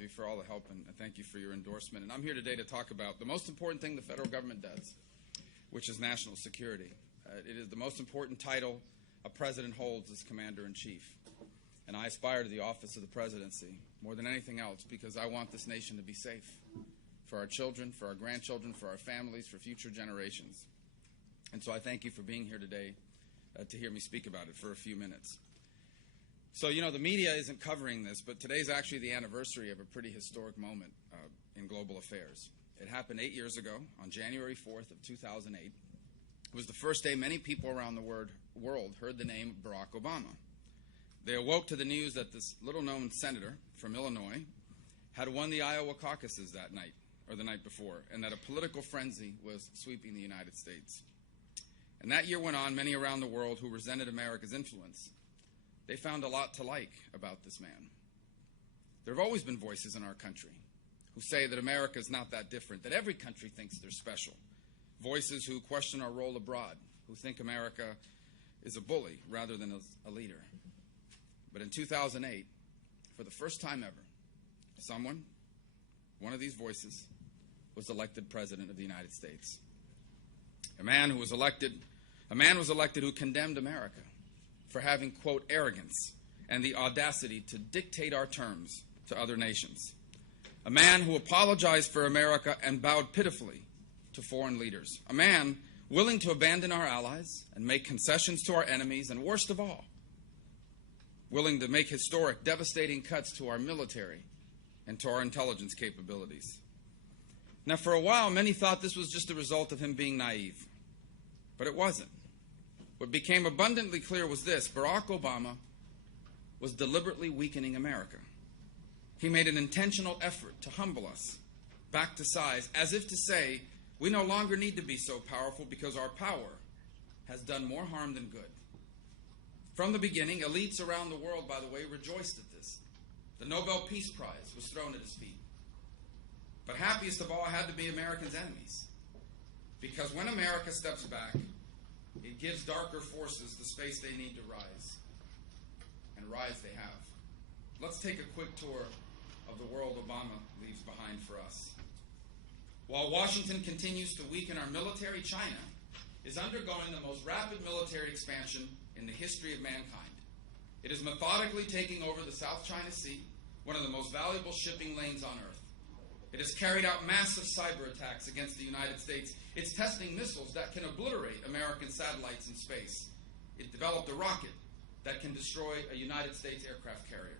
of you for all the help, and thank you for your endorsement. And I'm here today to talk about the most important thing the federal government does, which is national security. It is the most important title a president holds as commander-in-chief. And I aspire to the office of the presidency more than anything else because I want this nation to be safe for our children, for our grandchildren, for our families, for future generations. And so I thank you for being here today to hear me speak about it for a few minutes. So, you know, the media isn't covering this, but today's actually the anniversary of a pretty historic moment in global affairs. It happened 8 years ago, on January 4th of 2008. It was the first day many people around the world heard the name Barack Obama. They awoke to the news that this little-known senator from Illinois had won the Iowa caucuses that night, or the night before, and that a political frenzy was sweeping the United States. And that year went on, many around the world who resented America's influence, they found a lot to like about this man. There have always been voices in our country who say that America is not that different, that every country thinks they're special. Voices who question our role abroad, who think America is a bully rather than a leader. But in 2008, for the first time ever, one of these voices, was elected President of the United States. A man was elected who condemned America for having, quote, arrogance and the audacity to dictate our terms to other nations. A man who apologized for America and bowed pitifully to foreign leaders. A man willing to abandon our allies and make concessions to our enemies, and worst of all, willing to make historic, devastating cuts to our military and to our intelligence capabilities. Now, for a while, many thought this was just a result of him being naive, but it wasn't. What became abundantly clear was this: Barack Obama was deliberately weakening America. He made an intentional effort to humble us back to size, as if to say, we no longer need to be so powerful because our power has done more harm than good. From the beginning, elites around the world, by the way, rejoiced at this. The Nobel Peace Prize was thrown at his feet. But happiest of all had to be Americans' enemies. Because when America steps back, it gives darker forces the space they need to rise. And rise they have. Let's take a quick tour of the world Obama leaves behind for us. While Washington continues to weaken our military, China is undergoing the most rapid military expansion in the history of mankind. It is methodically taking over the South China Sea, one of the most valuable shipping lanes on Earth. It has carried out massive cyber attacks against the United States. It's testing missiles that can obliterate American satellites in space. It developed a rocket that can destroy a United States aircraft carrier.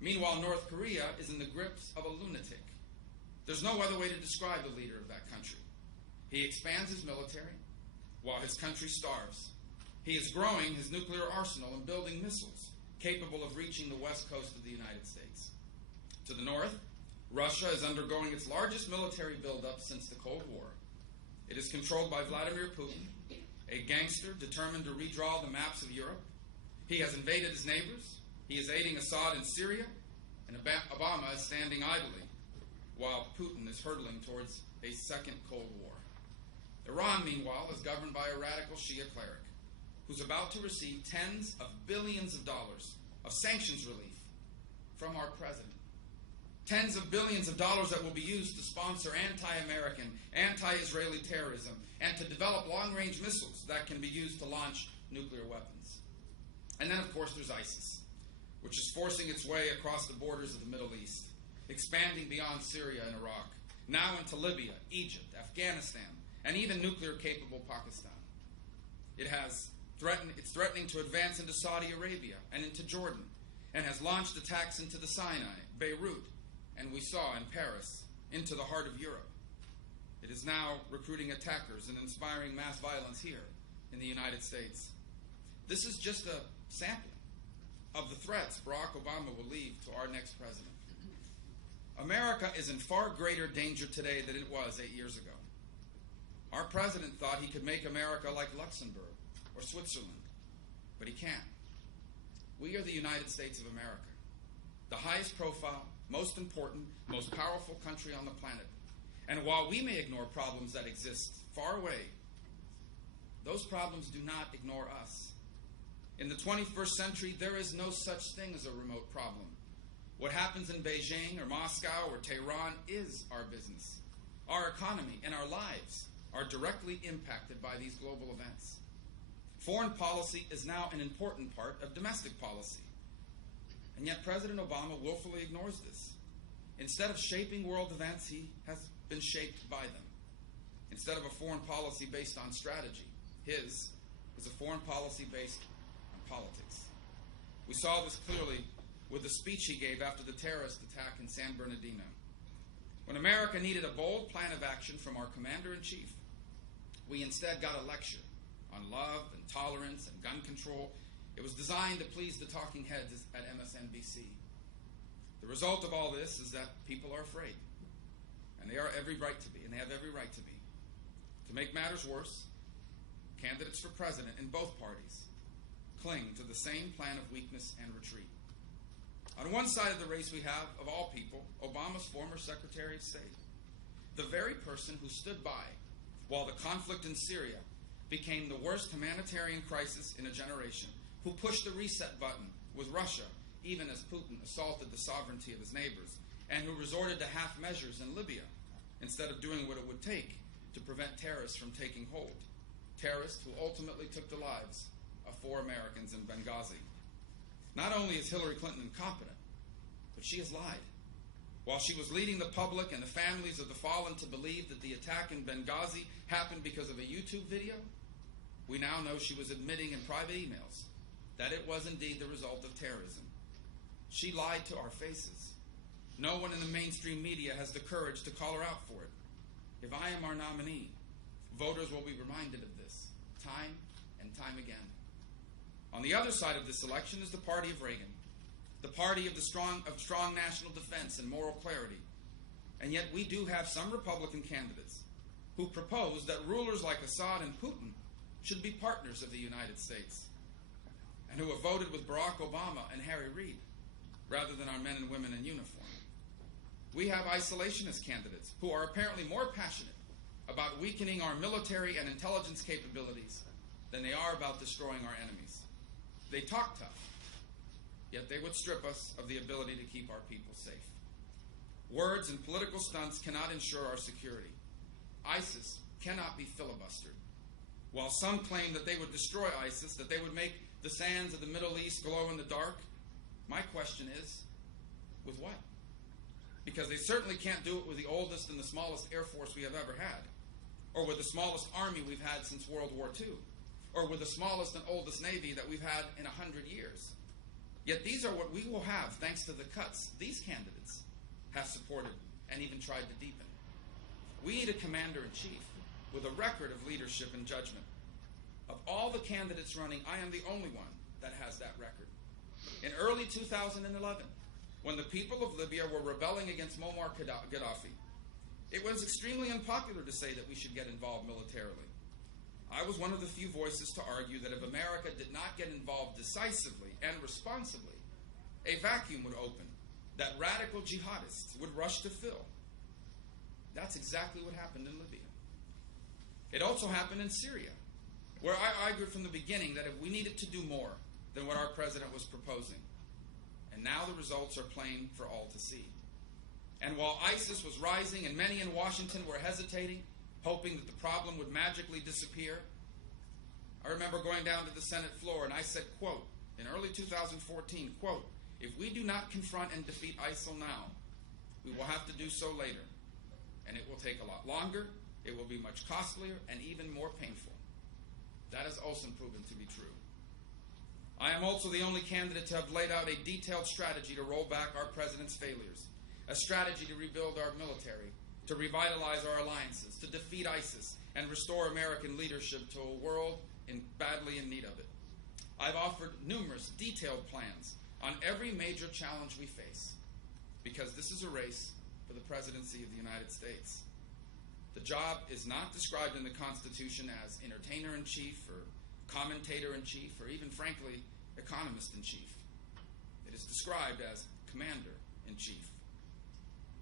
Meanwhile, North Korea is in the grips of a lunatic. There's no other way to describe the leader of that country. He expands his military while his country starves. He is growing his nuclear arsenal and building missiles capable of reaching the west coast of the United States. To the north, Russia is undergoing its largest military buildup since the Cold War. It is controlled by Vladimir Putin, a gangster determined to redraw the maps of Europe. He has invaded his neighbors. He is aiding Assad in Syria, and Obama is standing idly while Putin is hurtling towards a second Cold War. Iran, meanwhile, is governed by a radical Shia cleric who's about to receive tens of billions of dollars of sanctions relief from our president. Tens of billions of dollars that will be used to sponsor anti-American, anti-Israeli terrorism, and to develop long-range missiles that can be used to launch nuclear weapons. And then, of course, there's ISIS, which is forcing its way across the borders of the Middle East, expanding beyond Syria and Iraq, now into Libya, Egypt, Afghanistan, and even nuclear-capable Pakistan. It's threatening to advance into Saudi Arabia and into Jordan, and has launched attacks into the Sinai, Beirut, and we saw in Paris, into the heart of Europe. It is now recruiting attackers and inspiring mass violence here in the United States. This is just a sampling of the threats Barack Obama will leave to our next president. America is in far greater danger today than it was 8 years ago. Our president thought he could make America like Luxembourg or Switzerland, but he can't. We are the United States of America, the highest profile, most important, most powerful country on the planet. And while we may ignore problems that exist far away, those problems do not ignore us. In the 21st century, there is no such thing as a remote problem. What happens in Beijing or Moscow or Tehran is our business. Our economy and our lives are directly impacted by these global events. Foreign policy is now an important part of domestic policy. And yet President Obama willfully ignores this. Instead of shaping world events, he has been shaped by them. Instead of a foreign policy based on strategy, his is a foreign policy based on politics. We saw this clearly with the speech he gave after the terrorist attack in San Bernardino. When America needed a bold plan of action from our commander-in-chief, we instead got a lecture on love and tolerance and gun control. It was designed to please the talking heads at MSNBC. The result of all this is that people are afraid, and they have every right to be. To make matters worse, candidates for president in both parties cling to the same plan of weakness and retreat. On one side of the race we have, of all people, Obama's former Secretary of State, the very person who stood by while the conflict in Syria became the worst humanitarian crisis in a generation, who pushed the reset button with Russia even as Putin assaulted the sovereignty of his neighbors, and who resorted to half measures in Libya instead of doing what it would take to prevent terrorists from taking hold. Terrorists who ultimately took the lives of 4 Americans in Benghazi. Not only is Hillary Clinton incompetent, but she has lied. While she was leading the public and the families of the fallen to believe that the attack in Benghazi happened because of a YouTube video, we now know she was admitting in private emails that it was indeed the result of terrorism. She lied to our faces. No one in the mainstream media has the courage to call her out for it. If I am our nominee, voters will be reminded of this time and time again. On the other side of this election is the party of Reagan, the party of strong national defense and moral clarity. And yet we do have some Republican candidates who propose that rulers like Assad and Putin should be partners of the United States, and who have voted with Barack Obama and Harry Reid rather than our men and women in uniform. We have isolationist candidates who are apparently more passionate about weakening our military and intelligence capabilities than they are about destroying our enemies. They talk tough, yet they would strip us of the ability to keep our people safe. Words and political stunts cannot ensure our security. ISIS cannot be filibustered. While some claim that they would destroy ISIS, that they would make the sands of the Middle East glow in the dark, my question is, with what? Because they certainly can't do it with the oldest and the smallest Air Force we have ever had, or with the smallest army we've had since World War II, or with the smallest and oldest Navy that we've had in 100 years. Yet these are what we will have thanks to the cuts these candidates have supported and even tried to deepen. We need a commander-in-chief with a record of leadership and judgment. Of all the candidates running, I am the only one that has that record. In early 2011, when the people of Libya were rebelling against Muammar Gaddafi, it was extremely unpopular to say that we should get involved militarily. I was one of the few voices to argue that if America did not get involved decisively and responsibly, a vacuum would open that radical jihadists would rush to fill. That's exactly what happened in Libya. It also happened in Syria, where I argued from the beginning that if we needed to do more than what our president was proposing. And now the results are plain for all to see. And while ISIS was rising and many in Washington were hesitating, hoping that the problem would magically disappear, I remember going down to the Senate floor and I said, quote, in early 2014, quote, if we do not confront and defeat ISIL now, we will have to do so later. And it will take a lot longer, it will be much costlier, and even more painful. That has also proven to be true. I am also the only candidate to have laid out a detailed strategy to roll back our president's failures, a strategy to rebuild our military, to revitalize our alliances, to defeat ISIS, and restore American leadership to a world badly in need of it. I've offered numerous detailed plans on every major challenge we face, because this is a race for the presidency of the United States. The job is not described in the Constitution as entertainer-in-chief or commentator-in-chief or even, frankly, economist-in-chief. It is described as commander-in-chief.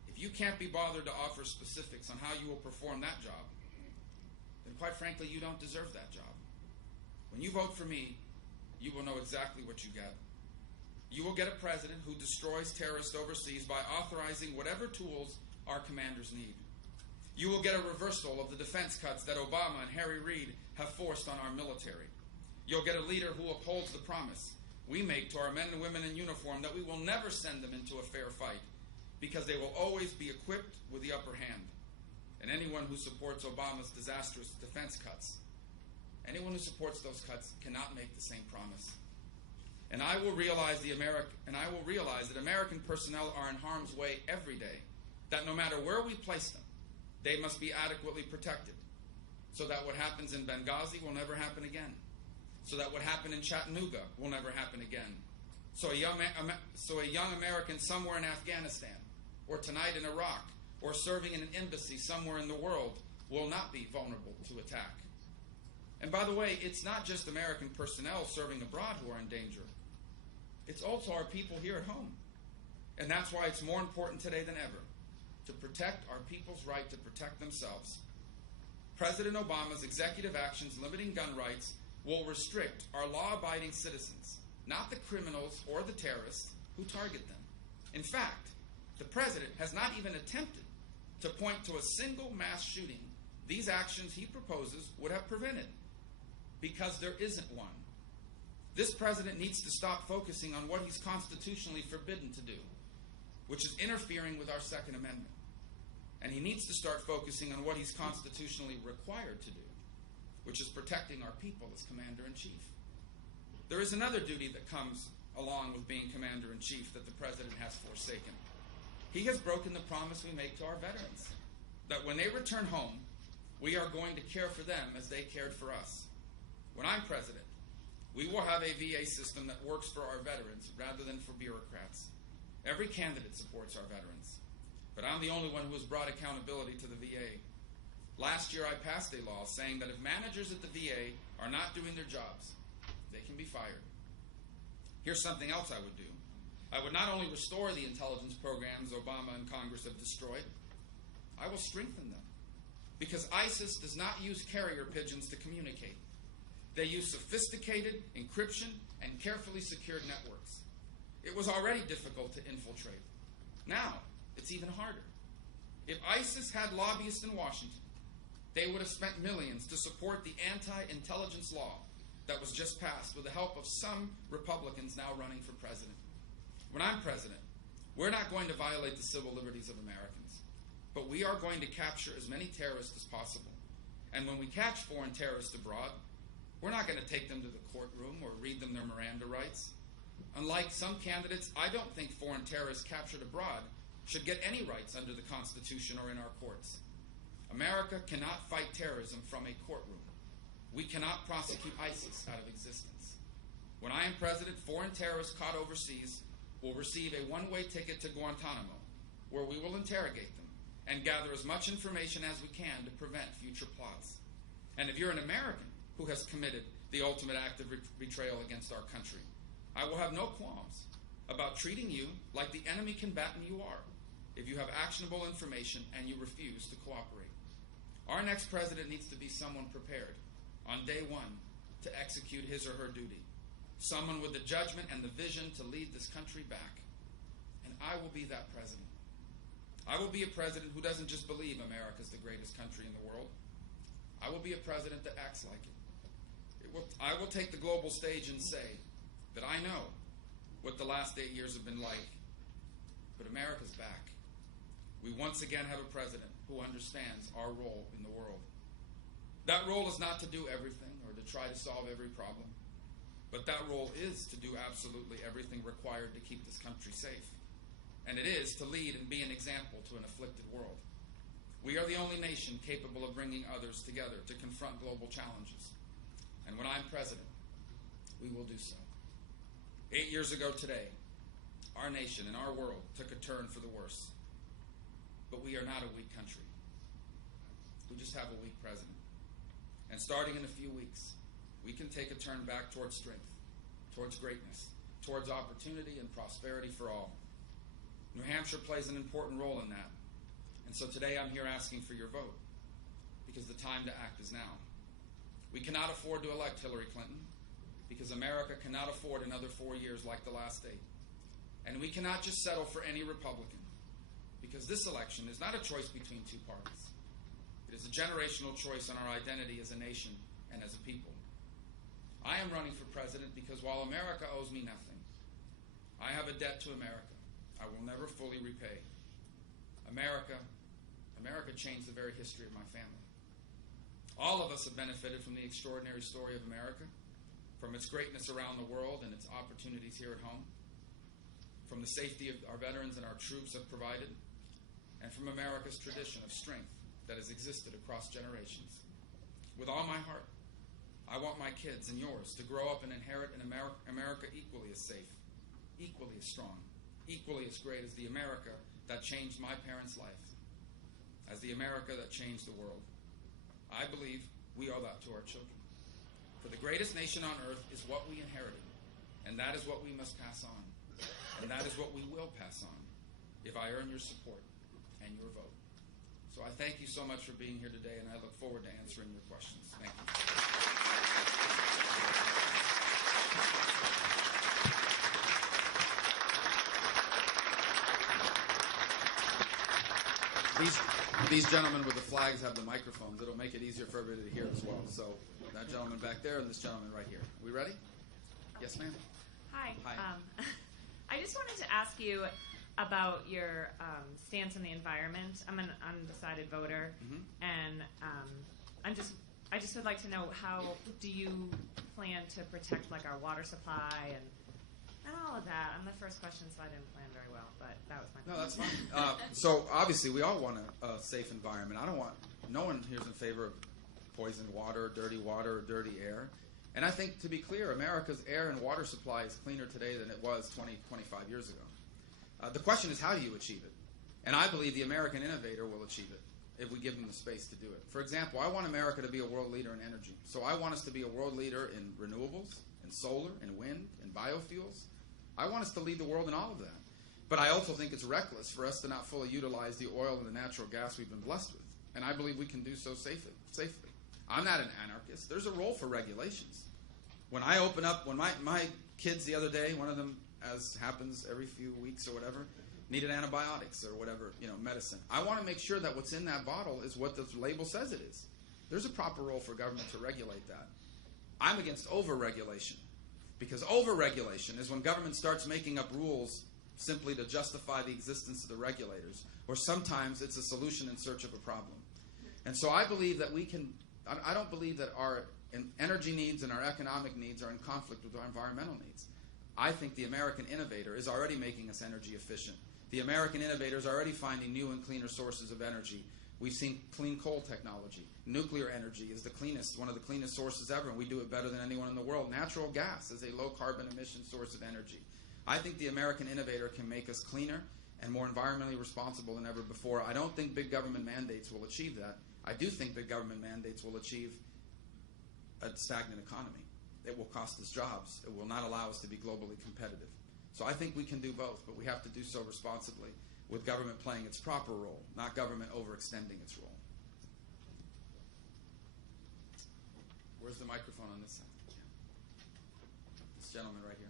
If you can't be bothered to offer specifics on how you will perform that job, then quite frankly, you don't deserve that job. When you vote for me, you will know exactly what you get. You will get a president who destroys terrorists overseas by authorizing whatever tools our commanders need. You will get a reversal of the defense cuts that Obama and Harry Reid have forced on our military. You'll get a leader who upholds the promise we make to our men and women in uniform that we will never send them into a fair fight because they will always be equipped with the upper hand. And anyone who supports Obama's disastrous defense cuts, anyone who supports those cuts cannot make the same promise. And I will realize that American personnel are in harm's way every day, that no matter where we place them, they must be adequately protected, so that what happens in Benghazi will never happen again, so that what happened in Chattanooga will never happen again, so a young American somewhere in Afghanistan, or tonight in Iraq, or serving in an embassy somewhere in the world will not be vulnerable to attack. And by the way, it's not just American personnel serving abroad who are in danger. It's also our people here at home. And that's why it's more important today than ever to protect our people's right to protect themselves. President Obama's executive actions limiting gun rights will restrict our law-abiding citizens, not the criminals or the terrorists who target them. In fact, the president has not even attempted to point to a single mass shooting these actions he proposes would have prevented, because there isn't one. This president needs to stop focusing on what he's constitutionally forbidden to do, which is interfering with our Second Amendment. And he needs to start focusing on what he's constitutionally required to do, which is protecting our people as Commander-in-Chief. There is another duty that comes along with being Commander-in-Chief that the president has forsaken. He has broken the promise we make to our veterans, that when they return home, we are going to care for them as they cared for us. When I'm president, we will have a VA system that works for our veterans rather than for bureaucrats. Every candidate supports our veterans, but I'm the only one who has brought accountability to the VA. Last year I passed a law saying that if managers at the VA are not doing their jobs, they can be fired. Here's something else I would do. I would not only restore the intelligence programs Obama and Congress have destroyed, I will strengthen them. Because ISIS does not use carrier pigeons to communicate. They use sophisticated encryption and carefully secured networks. It was already difficult to infiltrate. Now, it's even harder. If ISIS had lobbyists in Washington, they would have spent millions to support the anti-intelligence law that was just passed with the help of some Republicans now running for president. When I'm president, we're not going to violate the civil liberties of Americans, but we are going to capture as many terrorists as possible. And when we catch foreign terrorists abroad, we're not going to take them to the courtroom or read them their Miranda rights. Unlike some candidates, I don't think foreign terrorists captured abroad should get any rights under the Constitution or in our courts. America cannot fight terrorism from a courtroom. We cannot prosecute ISIS out of existence. When I am president, foreign terrorists caught overseas will receive a one-way ticket to Guantanamo, where we will interrogate them and gather as much information as we can to prevent future plots. And if you're an American who has committed the ultimate act of betrayal against our country, I will have no qualms about treating you like the enemy combatant you are if you have actionable information and you refuse to cooperate. Our next president needs to be someone prepared on day one to execute his or her duty, someone with the judgment and the vision to lead this country back. And I will be that president. I will be a president who doesn't just believe America is the greatest country in the world. I will be a president that acts like it. I will take the global stage and say that I know what the last 8 years have been like, but America's back. We once again have a president who understands our role in the world. That role is not to do everything or to try to solve every problem, but that role is to do absolutely everything required to keep this country safe. And it is to lead and be an example to an afflicted world. We are the only nation capable of bringing others together to confront global challenges. And when I'm president, we will do so. 8 years ago today, our nation and our world took a turn for the worse. But we are not a weak country. We just have a weak president. And starting in a few weeks, we can take a turn back towards strength, towards greatness, towards opportunity and prosperity for all. New Hampshire plays an important role in that. And so today I'm here asking for your vote, because the time to act is now. We cannot afford to elect Hillary Clinton, because America cannot afford another 4 years like the last 8. And we cannot just settle for any Republican, because this election is not a choice between two parties. It is a generational choice on our identity as a nation and as a people. I am running for president because while America owes me nothing, I have a debt to America I will never fully repay. America changed the very history of my family. All of us have benefited from the extraordinary story of America, from its greatness around the world and its opportunities here at home, from the safety of our veterans and our troops have provided, and from America's tradition of strength that has existed across generations. With all my heart, I want my kids and yours to grow up and inherit an America equally as safe, equally as strong, equally as great as the America that changed my parents' life, as the America that changed the world. I believe we owe that to our children. For the greatest nation on earth is what we inherited, and that is what we must pass on, and that is what we will pass on if I earn your support and your vote. So I thank you so much for being here today, and I look forward to answering your questions. Thank you. These gentlemen with the flags have the microphones. It'll make it easier for everybody to hear as well. So that gentleman back there and this gentleman right here. Are we ready? Yes, ma'am. Hi. Hi. I just wanted to ask you about your stance on the environment. I'm an undecided voter, and I just would like to know, how do you plan to protect like our water supply and all of that? The first question, so I didn't plan very well, but that was my No, that's fine. So obviously we all want a safe environment. No one here is in favor of poisoned water, or dirty air. And I think, to be clear, America's air and water supply is cleaner today than it was 20, 25 years ago. The question is, how do you achieve it? And I believe the American innovator will achieve it if we give them the space to do it. For example, I want America to be a world leader in energy. So I want us to be a world leader in renewables, in solar, in wind, in biofuels. I want us to lead the world in all of that. But I also think it's reckless for us to not fully utilize the oil and the natural gas we've been blessed with. And I believe we can do so safely. I'm not an anarchist. There's a role for regulations. When I open up, when my kids the other day, one of them, as happens every few weeks or whatever, needed antibiotics or whatever, medicine. I want to make sure that what's in that bottle is what the label says it is. There's a proper role for government to regulate that. I'm against over-regulation, because over-regulation is when government starts making up rules simply to justify the existence of the regulators, or sometimes it's a solution in search of a problem. And so I believe that I don't believe that our energy needs and our economic needs are in conflict with our environmental needs. I think the American innovator is already making us energy efficient. The American innovator is already finding new and cleaner sources of energy. We've seen clean coal technology. Nuclear energy is one of the cleanest sources ever, and we do it better than anyone in the world. Natural gas is a low carbon emission source of energy. I think the American innovator can make us cleaner and more environmentally responsible than ever before. I don't think big government mandates will achieve that. I do think big government mandates will achieve a stagnant economy. It will cost us jobs. It will not allow us to be globally competitive. So I think we can do both, but we have to do so responsibly, with government playing its proper role, not government overextending its role. Where's the microphone on this side? This gentleman right here.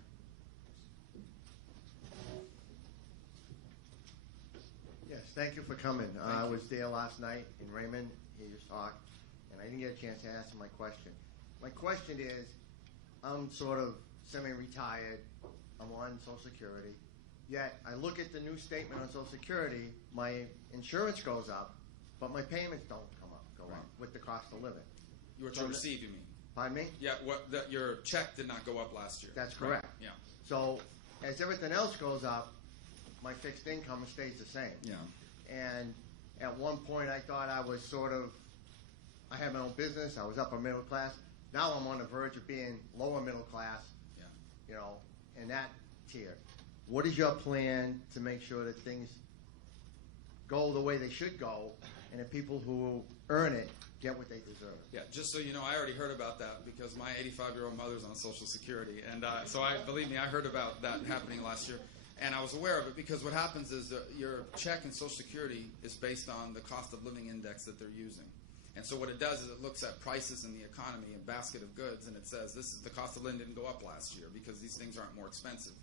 Yes, thank you for coming. I was there last night in Raymond, hear you talk, and I didn't get a chance to ask my question. My question is, I'm sort of semi-retired, I'm on Social Security, yet I look at the new statement on Social Security, my insurance goes up, but my payments don't go up with the cost of living. You were to receive, you mean? Pardon me? Yeah, your check did not go up last year. That's correct. Right. Yeah. So as everything else goes up, my fixed income stays the same. Yeah. And at one point I thought I had my own business, I was upper middle class. Now I'm on the verge of being lower middle class, in that tier. What is your plan to make sure that things go the way they should go, and that people who earn it get what they deserve? Yeah, just so you know, I already heard about that because my 85-year-old mother's on Social Security, and so believe me, I heard about that happening last year, and I was aware of it because what happens is your check in Social Security is based on the cost of living index that they're using. And so what it does is it looks at prices in the economy and basket of goods, and it says this is the cost of living didn't go up last year because these things aren't more expensive.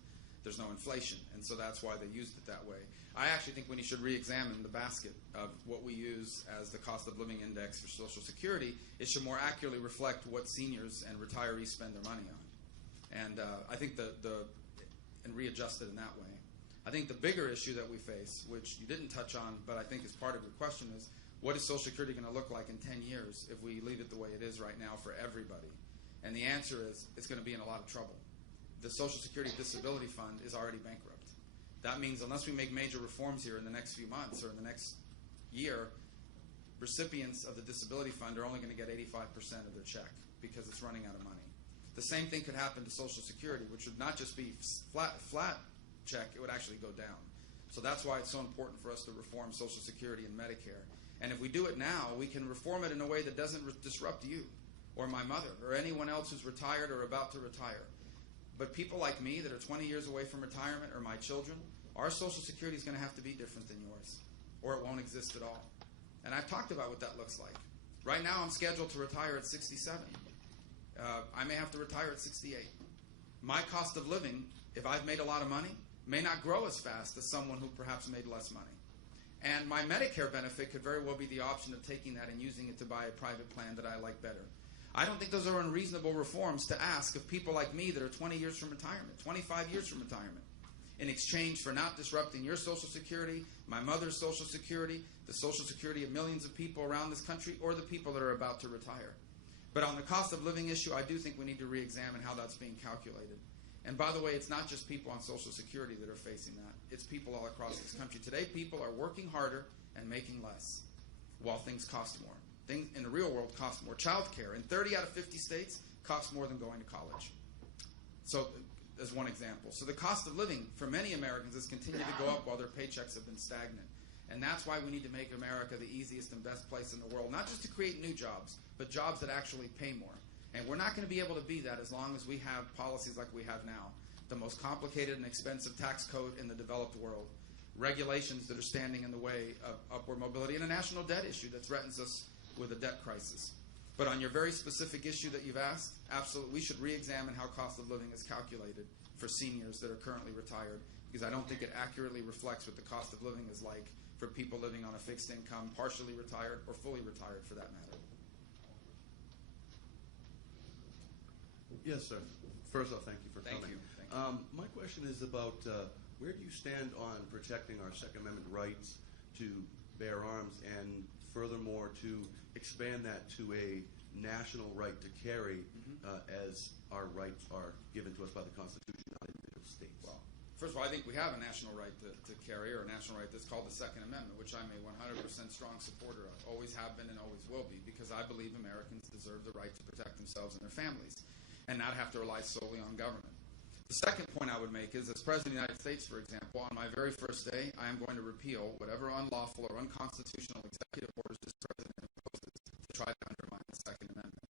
there's no inflation, and so that's why they used it that way. I actually think we should re-examine the basket of what we use as the cost of living index for Social Security. It should more accurately reflect what seniors and retirees spend their money on, and I think and readjust it in that way. I think the bigger issue that we face, which you didn't touch on, but I think is part of your question, is what is Social Security going to look like in 10 years if we leave it the way it is right now for everybody? And the answer is it's going to be in a lot of trouble. The Social Security Disability Fund is already bankrupt. That means unless we make major reforms here in the next few months or in the next year, recipients of the Disability Fund are only going to get 85% of their check because it's running out of money. The same thing could happen to Social Security, which would not just be flat check, it would actually go down. So that's why it's so important for us to reform Social Security and Medicare. And if we do it now, we can reform it in a way that doesn't disrupt you or my mother or anyone else who's retired or about to retire. But people like me that are 20 years away from retirement, or my children, our Social Security is going to have to be different than yours, or it won't exist at all. And I've talked about what that looks like. Right now I'm scheduled to retire at 67. I may have to retire at 68. My cost of living, if I've made a lot of money, may not grow as fast as someone who perhaps made less money. And my Medicare benefit could very well be the option of taking that and using it to buy a private plan that I like better. I don't think those are unreasonable reforms to ask of people like me that are 20 years from retirement, 25 years from retirement, in exchange for not disrupting your Social Security, my mother's Social Security, the Social Security of millions of people around this country, or the people that are about to retire. But on the cost of living issue, I do think we need to re-examine how that's being calculated. And by the way, it's not just people on Social Security that are facing that. It's people all across this country. Today, people are working harder and making less while things cost more. Things in the real world cost more. Child care in 30 out of 50 states costs more than going to college. So, as one example. So the cost of living for many Americans has continued to go up while their paychecks have been stagnant. And that's why we need to make America the easiest and best place in the world, not just to create new jobs, but jobs that actually pay more. And we're not going to be able to be that as long as we have policies like we have now. The most complicated and expensive tax code in the developed world. Regulations that are standing in the way of upward mobility, and a national debt issue that threatens us with a debt crisis. But on your very specific issue that you've asked, absolutely, we should re-examine how cost of living is calculated for seniors that are currently retired, because I don't think it accurately reflects what the cost of living is like for people living on a fixed income, partially retired, or fully retired for that matter. Yes, sir. First off, thank you for coming. Thank you. My question is about where do you stand on protecting our Second Amendment rights to bear arms, and furthermore to expand that to a national right to carry as our rights are given to us by the Constitution, not individual states? Well, first of all, I think we have a national right to carry, or a national right that's called the Second Amendment, which I'm a 100% strong supporter of, always have been and always will be, because I believe Americans deserve the right to protect themselves and their families and not have to rely solely on government. The second point I would make is, as President of the United States, for example, on my very first day, I am going to repeal whatever unlawful or unconstitutional executive orders this president imposes to try to undermine the Second Amendment.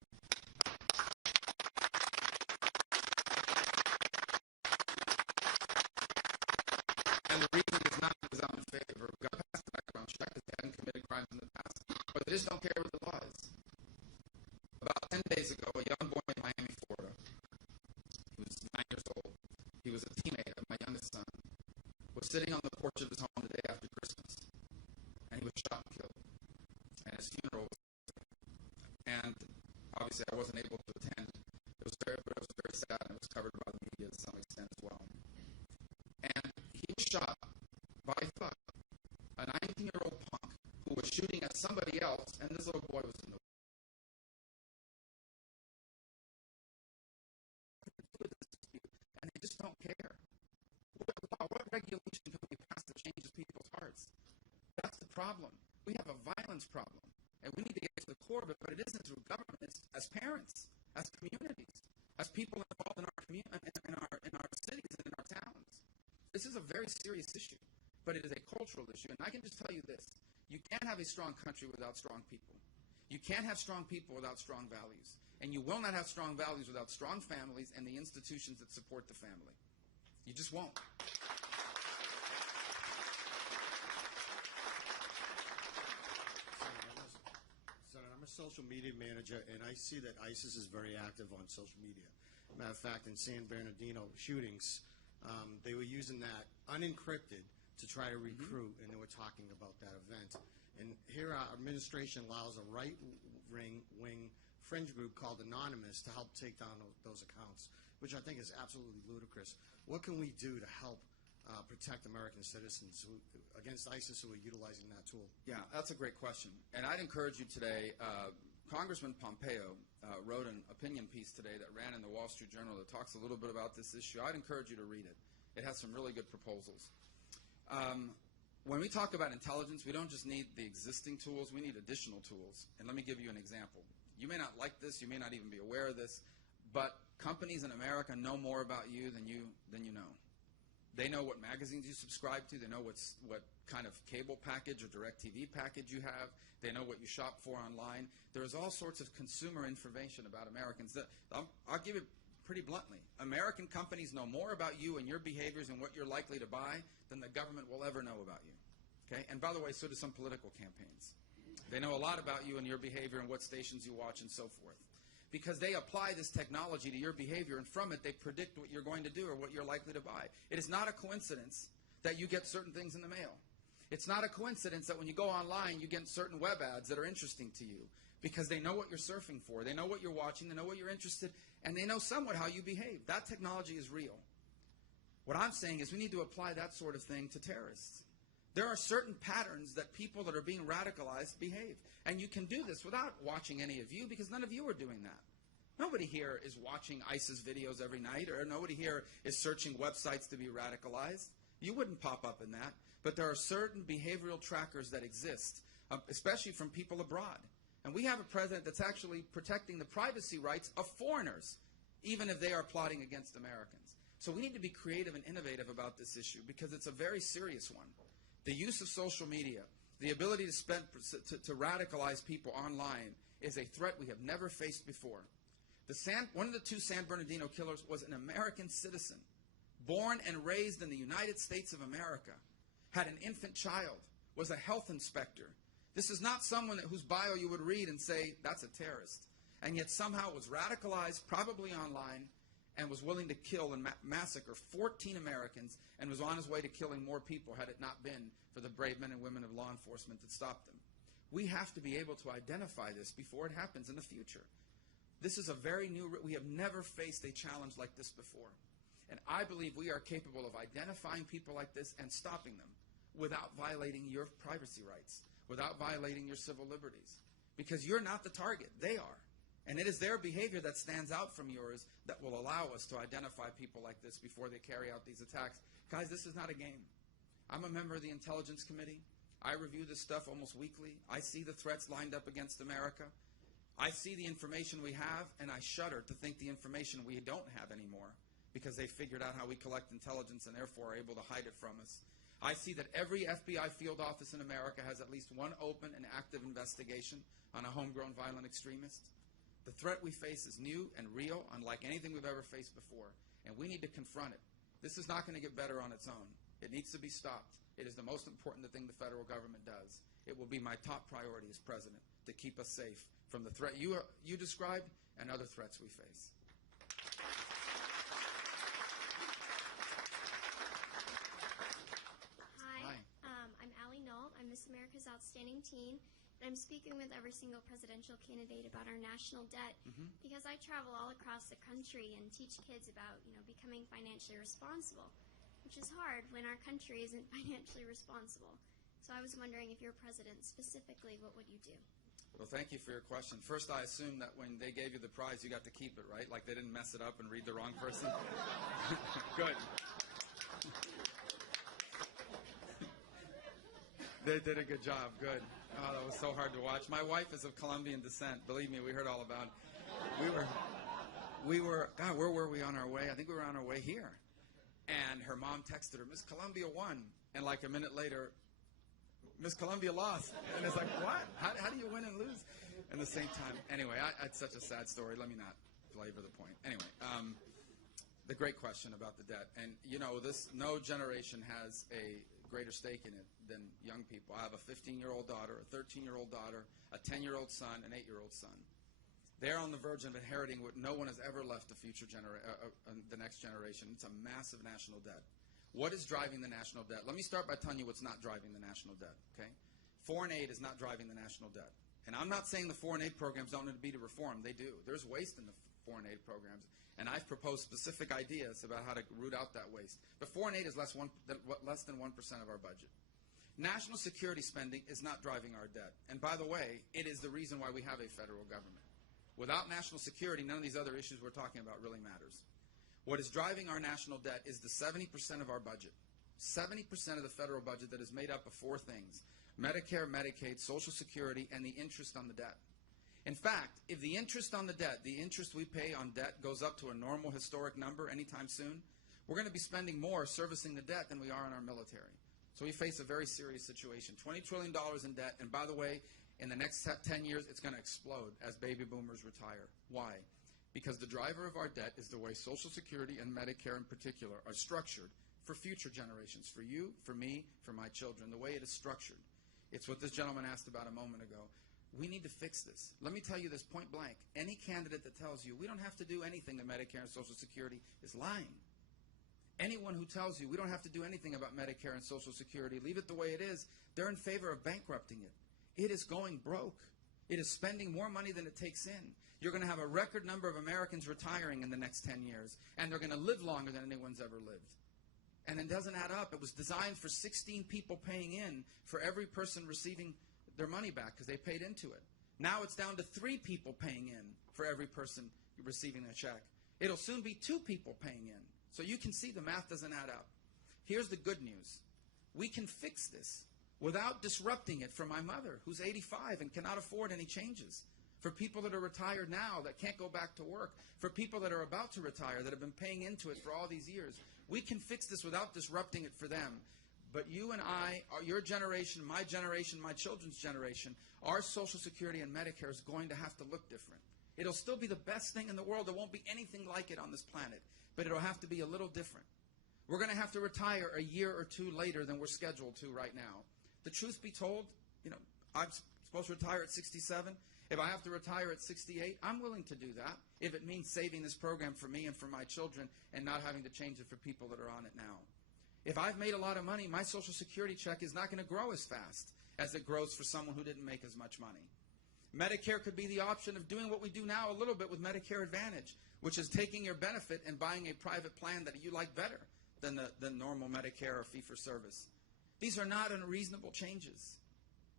And the reason is not because I'm in favor of gun past the background check, because they hadn't committed crimes in the past, but they just don't care what the law is. About 10 days ago, a young boy in Miami, Florida, he was 9 years old, he was a teammate of my youngest son, was sitting on the porch of his home the day after Christmas, and he was shot and killed. And his funeral was, and obviously I wasn't able to attend. It was very sad, and it was covered by the media to some extent as well. And he was shot by a thug, a 19-year-old punk who was shooting at somebody else, and this little boy was in the and they just don't care. What regulation can we pass that changes people's hearts? That's the problem. We have a violence problem, and we need to get to the core of it, but it isn't through government. It's as parents, as communities, as people involved in our in our cities and in our towns. This is a very serious issue, but it is a cultural issue, and I can just tell you this. You can't have a strong country without strong people. You can't have strong people without strong values. And you will not have strong values without strong families and the institutions that support the family. You just won't. Senator, I'm a social media manager, and I see that ISIS is very active on social media. Matter of fact, in San Bernardino shootings, They were using that unencrypted to try to recruit, and they were talking about that event. And here our administration allows a right-wing fringe group called Anonymous to help take down those accounts, which I think is absolutely ludicrous. What can we do to help protect American citizens against ISIS who are utilizing that tool? Yeah, that's a great question. And I'd encourage you today, Congressman Pompeo wrote an opinion piece today that ran in the Wall Street Journal that talks a little bit about this issue. I'd encourage you to read it. It has some really good proposals. When we talk about intelligence, we don't just need the existing tools, we need additional tools. And let me give you an example. You may not like this, you may not even be aware of this, but companies in America know more about you than you know. They know what magazines you subscribe to. They know what kind of cable package or DirecTV package you have. They know what you shop for online. There's all sorts of consumer information about Americans. I'll give it pretty bluntly. American companies know more about you and your behaviors and what you're likely to buy than the government will ever know about you. Okay? And by the way, so do some political campaigns. They know a lot about you and your behavior and what stations you watch and so forth. Because they apply this technology to your behavior, and from it they predict what you're going to do or what you're likely to buy. It is not a coincidence that you get certain things in the mail. It's not a coincidence that when you go online you get certain web ads that are interesting to you, because they know what you're surfing for, they know what you're watching, they know what you're interested, and they know somewhat how you behave. That technology is real. What I'm saying is we need to apply that sort of thing to terrorists. There are certain patterns that people that are being radicalized behave. And you can do this without watching any of you, because none of you are doing that. Nobody here is watching ISIS videos every night, or nobody here is searching websites to be radicalized. You wouldn't pop up in that. But there are certain behavioral trackers that exist, especially from people abroad. And we have a president that's actually protecting the privacy rights of foreigners, even if they are plotting against Americans. So we need to be creative and innovative about this issue, because it's a very serious one. The use of social media, the ability to radicalize people online, is a threat we have never faced before. One of the two San Bernardino killers was an American citizen, born and raised in the United States of America, had an infant child, was a health inspector. This is not someone whose bio you would read and say, that's a terrorist. And yet somehow was radicalized, probably online, and was willing to kill and massacre 14 Americans, and was on his way to killing more people had it not been for the brave men and women of law enforcement that stopped them. We have to be able to identify this before it happens in the future. This is a very new, we have never faced a challenge like this before. And I believe we are capable of identifying people like this and stopping them without violating your privacy rights, without violating your civil liberties. Because you're not the target, they are. And it is their behavior that stands out from yours that will allow us to identify people like this before they carry out these attacks. Guys, this is not a game. I'm a member of the Intelligence Committee. I review this stuff almost weekly. I see the threats lined up against America. I see the information we have, and I shudder to think the information we don't have anymore, because they figured out how we collect intelligence and therefore are able to hide it from us. I see that every FBI field office in America has at least one open and active investigation on a homegrown violent extremist. The threat we face is new and real, unlike anything we've ever faced before, and we need to confront it. This is not going to get better on its own. It needs to be stopped. It is the most important thing the federal government does. It will be my top priority as president to keep us safe from the threat you described and other threats we face. Hi. I'm Allie Knoll. I'm Miss America's Outstanding Teen. And I'm speaking with every single presidential candidate about our national debt, because I travel all across the country and teach kids about, becoming financially responsible, which is hard when our country isn't financially responsible. So I was wondering, if you're president specifically, what would you do? Well, thank you for your question. First, I assume that when they gave you the prize, you got to keep it, right? Like they didn't mess it up and read the wrong person? Good. They did a good job. Good. Oh, that was so hard to watch. My wife is of Colombian descent. Believe me, we heard all about it. God, where were we on our way? I think we were on our way here. And her mom texted her, Miss Colombia won. And like a minute later, Miss Colombia lost. And it's like, what? How do you win and lose at the same time? Anyway, it's such a sad story. Let me not belabor the point. Anyway, the great question about the debt. And, no generation has a greater stake in it than young people. I have a 15-year-old daughter, a 13-year-old daughter, a 10-year-old son, an 8-year-old son. They're on the verge of inheriting what no one has ever left the next generation. It's a massive national debt. What is driving the national debt? Let me start by telling you what's not driving the national debt, okay? Foreign aid is not driving the national debt. And I'm not saying the foreign aid programs don't need to be reformed. They do. There's waste in the foreign aid programs. And I've proposed specific ideas about how to root out that waste. But foreign aid is less than 1% of our budget. National security spending is not driving our debt. And by the way, it is the reason why we have a federal government. Without national security, none of these other issues we're talking about really matters. What is driving our national debt is the 70% of our budget. 70% of the federal budget that is made up of four things: Medicare, Medicaid, Social Security, and the interest on the debt. In fact, if the interest on the debt, the interest we pay on debt, goes up to a normal historic number anytime soon, we're going to be spending more servicing the debt than we are in our military. So we face a very serious situation. $20 trillion in debt, and by the way, in the next 10 years, it's going to explode as baby boomers retire. Why? Because the driver of our debt is the way Social Security and Medicare in particular are structured for future generations, for you, for me, for my children, the way it is structured. It's what this gentleman asked about a moment ago. We need to fix this. Let me tell you this point blank. Any candidate that tells you we don't have to do anything to Medicare and Social Security is lying. Anyone who tells you we don't have to do anything about Medicare and Social Security, leave it the way it is, they're in favor of bankrupting it. It is going broke. It is spending more money than it takes in. You're going to have a record number of Americans retiring in the next 10 years, and they're going to live longer than anyone's ever lived. And it doesn't add up. It was designed for 16 people paying in for every person receiving their money back because they paid into it. Now it's down to 3 people paying in for every person receiving a check. It'll soon be 2 people paying in. So you can see the math doesn't add up. Here's the good news. We can fix this without disrupting it for my mother, who's 85 and cannot afford any changes, for people that are retired now that can't go back to work, for people that are about to retire that have been paying into it for all these years. We can fix this without disrupting it for them. But you and I, your generation, my children's generation, our Social Security and Medicare is going to have to look different. It'll still be the best thing in the world. There won't be anything like it on this planet, but it'll have to be a little different. We're going to have to retire a year or 2 later than we're scheduled to right now. The truth be told, I'm supposed to retire at 67. If I have to retire at 68, I'm willing to do that if it means saving this program for me and for my children and not having to change it for people that are on it now. If I've made a lot of money, my Social Security check is not going to grow as fast as it grows for someone who didn't make as much money. Medicare could be the option of doing what we do now a little bit with Medicare Advantage, which is taking your benefit and buying a private plan that you like better than the normal Medicare or fee-for-service. These are not unreasonable changes.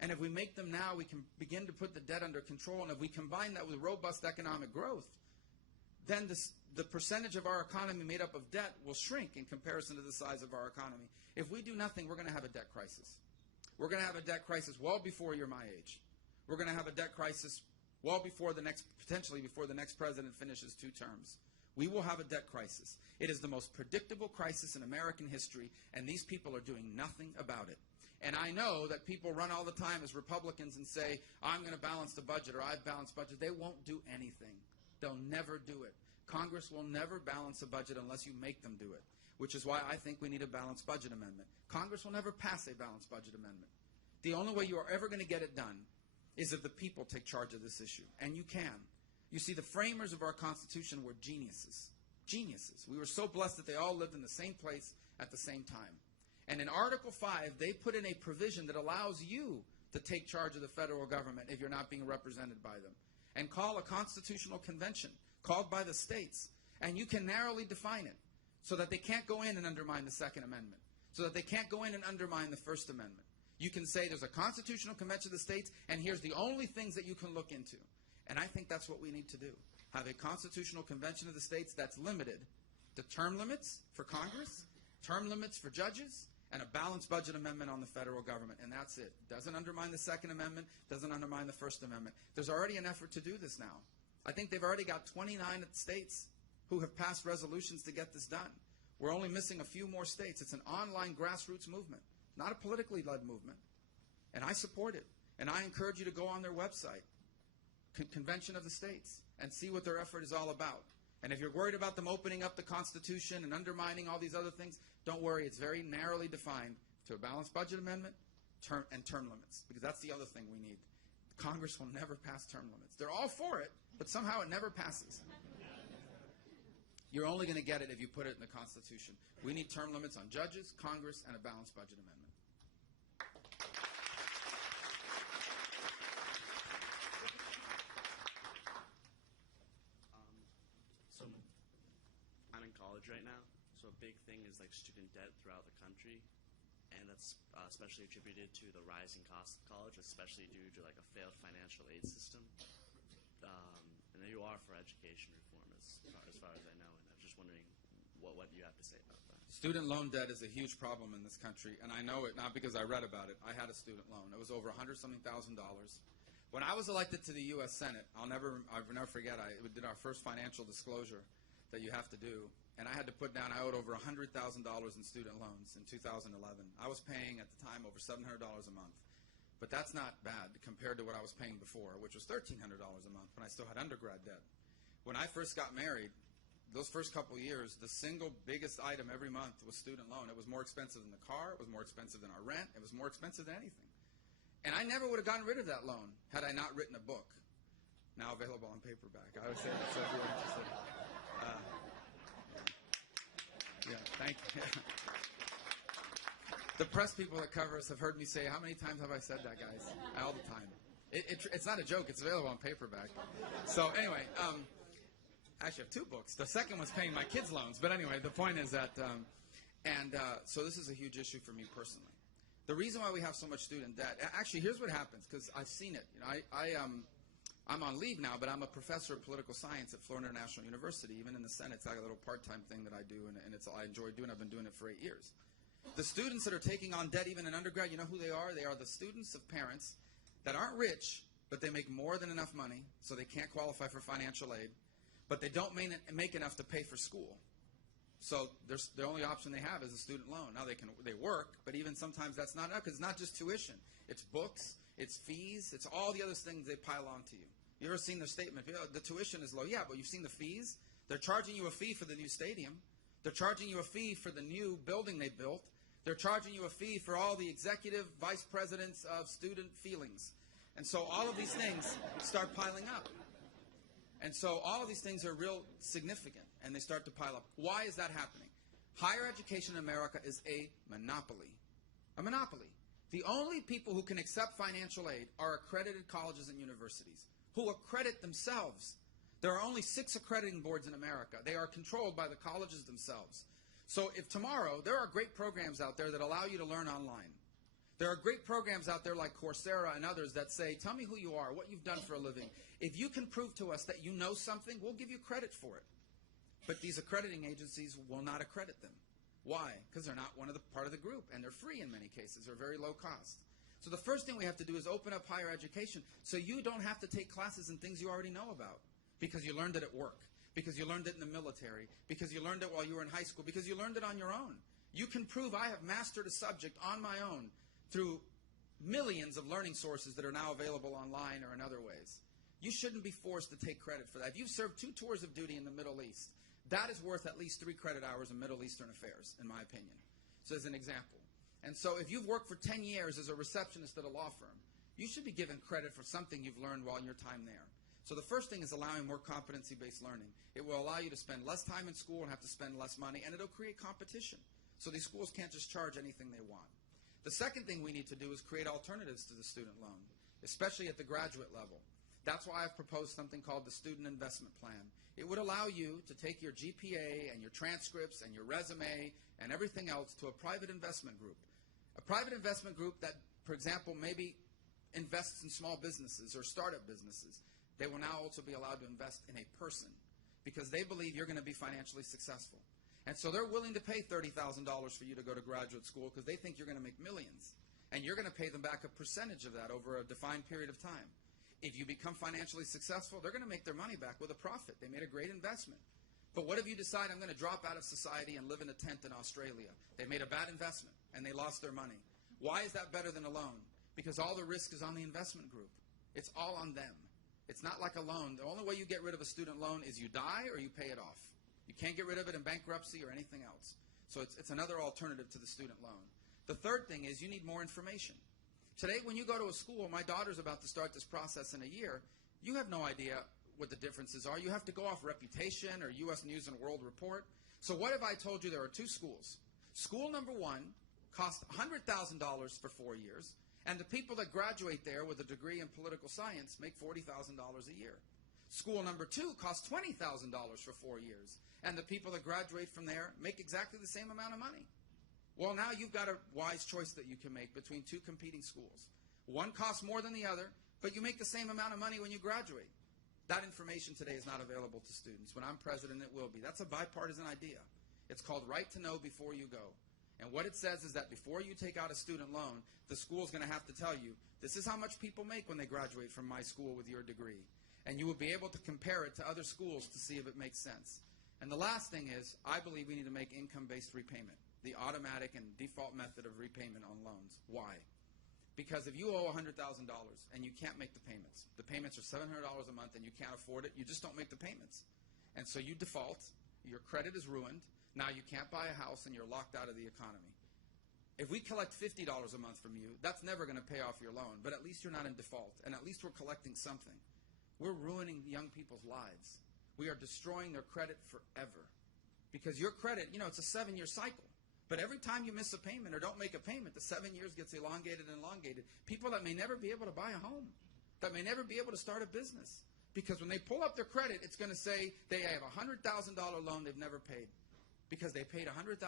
And if we make them now, we can begin to put the debt under control. And if we combine that with robust economic growth, then the percentage of our economy made up of debt will shrink in comparison to the size of our economy. If we do nothing, we're going to have a debt crisis. We're going to have a debt crisis well before you're my age. We're going to have a debt crisis well before potentially before the next president finishes 2 terms. We will have a debt crisis. It is the most predictable crisis in American history, and these people are doing nothing about it. And I know that people run all the time as Republicans and say, I'm going to balance the budget or I've balanced budget. They won't do anything. They'll never do it. Congress will never balance a budget unless you make them do it, which is why I think we need a balanced budget amendment. Congress will never pass a balanced budget amendment. The only way you are ever going to get it done is if the people take charge of this issue, and you can. You see, the framers of our Constitution were geniuses. Geniuses. We were so blessed that they all lived in the same place at the same time. And in Article 5, they put in a provision that allows you to take charge of the federal government if you're not being represented by them, and call a constitutional convention called by the states, and you can narrowly define it so that they can't go in and undermine the Second Amendment, so that they can't go in and undermine the First Amendment. You can say there's a constitutional convention of the states, and here's the only things that you can look into. And I think that's what we need to do. Have a constitutional convention of the states that's limited to term limits for Congress, term limits for judges, and a balanced budget amendment on the federal government. And that's it. Doesn't undermine the Second Amendment, doesn't undermine the First Amendment. There's already an effort to do this now. I think they've already got 29 states who have passed resolutions to get this done. We're only missing a few more states. It's an online grassroots movement, not a politically led movement. And I support it. And I encourage you to go on their website, Convention of the States, and see what their effort is all about. And if you're worried about them opening up the Constitution and undermining all these other things, don't worry. It's very narrowly defined to a balanced budget amendment and term limits, because that's the other thing we need. The Congress will never pass term limits. They're all for it, but somehow it never passes. You're only going to get it if you put it in the Constitution. We need term limits on judges, Congress, and a balanced budget amendment. So I'm in college right now, so a big thing is like student debt throughout the country, and that's especially attributed to the rising cost of college, especially due to like a failed financial aid system. And you are for education reform as far as I know, and I'm just wondering what you have to say about that. Student loan debt is a huge problem in this country, and I know it not because I read about it. I had a student loan. It was over $100-something thousand. When I was elected to the U.S. Senate, I'll never forget, we did our first financial disclosure that you have to do, and I had to put down I owed over $100,000 in student loans in 2011. I was paying at the time over $700 a month. But that's not bad compared to what I was paying before, which was $1,300 a month when I still had undergrad debt. When I first got married, those first couple of years, the single biggest item every month was student loan. It was more expensive than the car. It was more expensive than our rent. It was more expensive than anything. And I never would have gotten rid of that loan had I not written a book, now available on paperback. I would say that, so if you're interested. Yeah, thank you. The press people that cover us have heard me say, how many times have I said that, guys? All the time. It's not a joke. It's available on paperback. So anyway, actually I have two books. The second one's paying my kids' loans. But anyway, the point is that, so this is a huge issue for me personally. The reason why we have so much student debt, actually, here's what happens, because I've seen it. You know, I'm on leave now, but I'm a professor of political science at Florida International University. Even in the Senate, it's like a little part-time thing that I do, and I enjoy doing. I've been doing it for 8 years. The students that are taking on debt even in undergrad, you know who they are? They are the students of parents that aren't rich, but they make more than enough money, so they can't qualify for financial aid, but they don't make enough to pay for school. So the only option they have is a student loan. Now they work, but even sometimes that's not enough, because it's not just tuition. It's books, it's fees, it's all the other things they pile onto you. You ever seen their statement? The tuition is low. Yeah, but you've seen the fees? They're charging you a fee for the new stadium. They're charging you a fee for the new building they built. They're charging you a fee for all the executive vice presidents of student feelings. And so all of these things start piling up. And so all of these things are real significant, and they start to pile up. Why is that happening? Higher education in America is a monopoly. A monopoly. The only people who can accept financial aid are accredited colleges and universities, who accredit themselves. There are only 6 accrediting boards in America. They are controlled by the colleges themselves. So if tomorrow, there are great programs out there that allow you to learn online. There are great programs out there like Coursera and others that say, tell me who you are, what you've done for a living. If you can prove to us that you know something, we'll give you credit for it. But these accrediting agencies will not accredit them. Why? Because they're not part of the group, and they're free in many cases. They're very low cost. So the first thing we have to do is open up higher education so you don't have to take classes in things you already know about, because you learned it at work, because you learned it in the military, because you learned it while you were in high school, because you learned it on your own. You can prove I have mastered a subject on my own through millions of learning sources that are now available online or in other ways. You shouldn't be forced to take credit for that. If you've served 2 tours of duty in the Middle East, that is worth at least 3 credit hours in Middle Eastern affairs, in my opinion. So as an example. And so if you've worked for 10 years as a receptionist at a law firm, you should be given credit for something you've learned while in your time there. So the first thing is allowing more competency-based learning. It will allow you to spend less time in school and have to spend less money, and it'll create competition. So these schools can't just charge anything they want. The second thing we need to do is create alternatives to the student loan, especially at the graduate level. That's why I've proposed something called the Student Investment Plan. It would allow you to take your GPA and your transcripts and your resume and everything else to a private investment group. A private investment group that, for example, maybe invests in small businesses or startup businesses. They will now also be allowed to invest in a person because they believe you're going to be financially successful. And so they're willing to pay $30,000 for you to go to graduate school because they think you're going to make millions. And you're going to pay them back a percentage of that over a defined period of time. If you become financially successful, they're going to make their money back with a profit. They made a great investment. But what if you decide I'm going to drop out of society and live in a tent in Australia? They made a bad investment and they lost their money. Why is that better than a loan? Because all the risk is on the investment group. It's all on them. It's not like a loan. The only way you get rid of a student loan is you die or you pay it off. You can't get rid of it in bankruptcy or anything else. So it's another alternative to the student loan. The third thing is you need more information. Today, when you go to a school, my daughter's about to start this process in a year, you have no idea what the differences are. You have to go off Reputation or U.S. News and World Report. So what if I told you there are two schools? School number one costs $100,000 for 4 years, and the people that graduate there with a degree in political science make $40,000 a year. School number two costs $20,000 for 4 years, and the people that graduate from there make exactly the same amount of money. Well, now you've got a wise choice that you can make between two competing schools. One costs more than the other, but you make the same amount of money when you graduate. That information today is not available to students. When I'm president, it will be. That's a bipartisan idea. It's called Right to Know Before You Go. And what it says is that before you take out a student loan, the school's going to have to tell you, this is how much people make when they graduate from my school with your degree. And you will be able to compare it to other schools to see if it makes sense. And the last thing is, I believe we need to make income-based repayment the automatic and default method of repayment on loans. Why? Because if you owe $100,000 and you can't make the payments are $700 a month and you can't afford it, you just don't make the payments. And so you default, your credit is ruined, now you can't buy a house and you're locked out of the economy. If we collect $50 a month from you, that's never going to pay off your loan, but at least you're not in default, and at least we're collecting something. We're ruining young people's lives. We are destroying their credit forever. Because your credit, it's a 7-year cycle. But every time you miss a payment or don't make a payment, the 7 years gets elongated and elongated. People that may never be able to buy a home, that may never be able to start a business. Because when they pull up their credit, it's going to say they have a $100,000 loan they've never paid. Because they paid $100,000